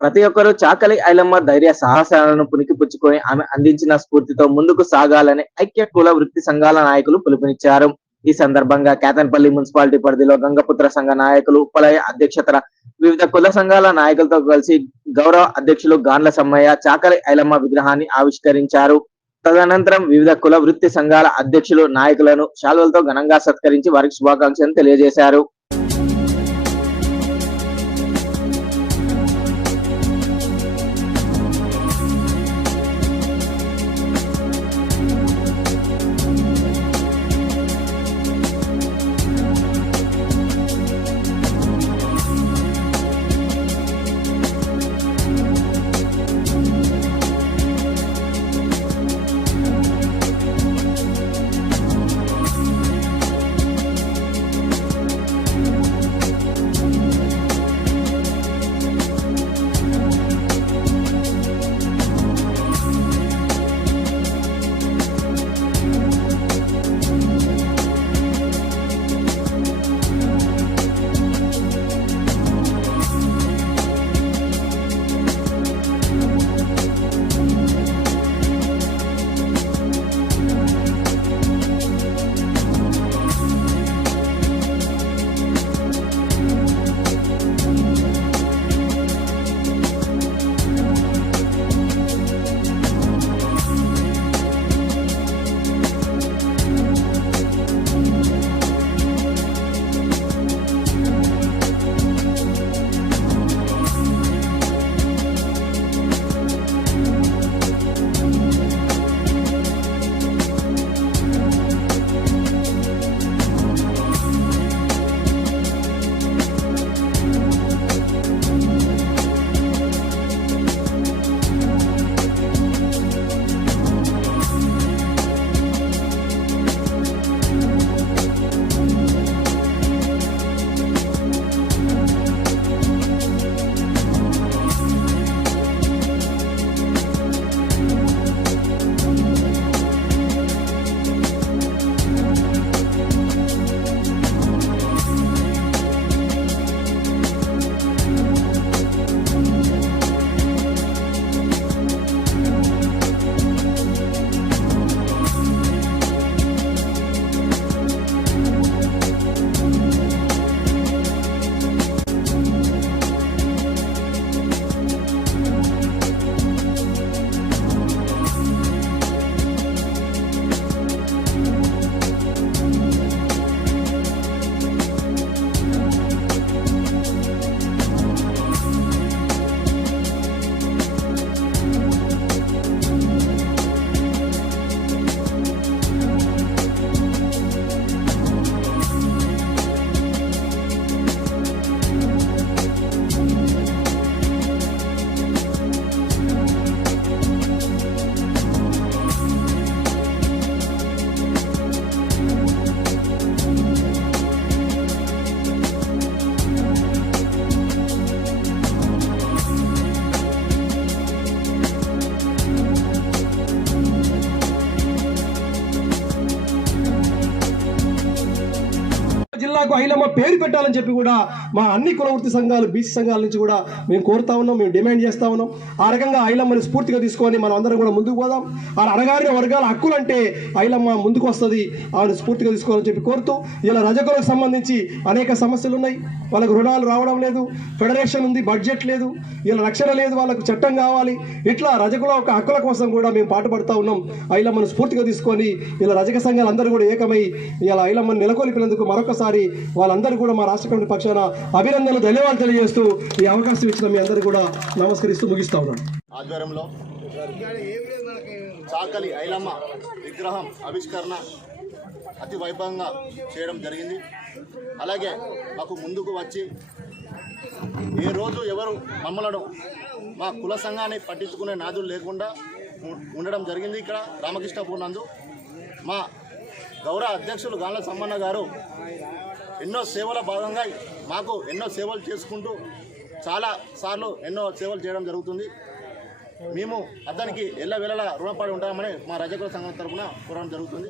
ప్రతి ఒక్కరూ చాకలి ఐలమ్మ ధైర్య సాహసాలను పుణికిపుచ్చుకొని ఆమె అందించిన స్ఫూర్తితో ముందుకు సాగాలని ఐక్య కుల వృత్తి సంఘాల నాయకులు పిలుపునిచ్చారు. ఈ సందర్భంగా కేతన్పల్లి మున్సిపాలిటీ పరిధిలో గంగపుత్ర సంఘ నాయకులు ఉప్పలయ్య అధ్యక్షతన వివిధ కుల సంఘాల నాయకులతో కలిసి గౌరవ అధ్యక్షులు గాండ్ల సమ్మయ్య చాకలి ఐలమ్మ విగ్రహాన్ని ఆవిష్కరించారు. తదనంతరం వివిధ కుల వృత్తి సంఘాల అధ్యక్షులు నాయకులను శాల్వలతో ఘనంగా సత్కరించి వారికి శుభాకాంక్షలు తెలియజేశారు. జిల్లాకు ఐలమ్మ పేరు పెట్టాలని చెప్పి కూడా మా అన్ని కుల వృత్తి సంఘాలు బీసీ సంఘాల నుంచి కూడా మేము కోరుతా ఉన్నాం, మేము డిమాండ్ చేస్తా ఉన్నాం. ఆ రకంగా ఐలమ్మని స్ఫూర్తిగా తీసుకొని మనం అందరం కూడా ముందుకు పోదాం. ఆ అణగారిన వర్గాల హక్కులంటే ఐలమ్మ ముందుకు వస్తుంది, ఆవిడ స్ఫూర్తిగా తీసుకోవాలని చెప్పి కోరుతూ, ఇలా రజకులకు సంబంధించి అనేక సమస్యలు ఉన్నాయి. వాళ్ళకు రుణాలు రావడం లేదు, ఫెడరేషన్ ఉంది, బడ్జెట్ లేదు, ఇలా రక్షణ లేదు, వాళ్ళకు చట్టం కావాలి. ఇట్లా రజకుల ఒక హక్కుల కోసం కూడా మేము పాటుపడతా ఉన్నాం. ఐలమ్మను స్ఫూర్తిగా తీసుకొని ఇలా రజక సంఘాలు అందరూ కూడా ఏకమై ఇలా ఐలమ్మను నెలకొల్పినందుకు మరొకసారి వాళ్ళందరూ కూడా మా రాష్ట్ర కమిటీ పక్షాన అభినందనలు, ధన్యవాదాలు తెలియజేస్తూ ఈ అవకాశం ఇచ్చిన మీ అందరూ కూడా నమస్కరిస్తూ ముగిస్తా ఉన్నాను. ఆధ్వర్యంలో చాకలి ఐలమ్మ విగ్రహం ఆవిష్కరణ అతి వైభవంగా చేయడం జరిగింది. అలాగే మాకు ముందుకు వచ్చి ఏ రోజు ఎవరు మమ్మలను మా కుల సంఘాన్ని పట్టించుకునే నాదులు లేకుండా ఉండడం జరిగింది. ఇక్కడ రామకృష్ణపూర్ నందు మా గౌరవ అధ్యక్షులు గాండ్ల సమ్మన్న గారు ఎన్నో సేవల భాగంగా మాకు ఎన్నో సేవలు చేసుకుంటూ చాలా సార్లు ఎన్నో సేవలు చేయడం జరుగుతుంది. మేము అతనికి ఎల్లవేళలా రుణపడి ఉంటామని మా రజకుల సంఘం తరఫున కోరడం జరుగుతుంది.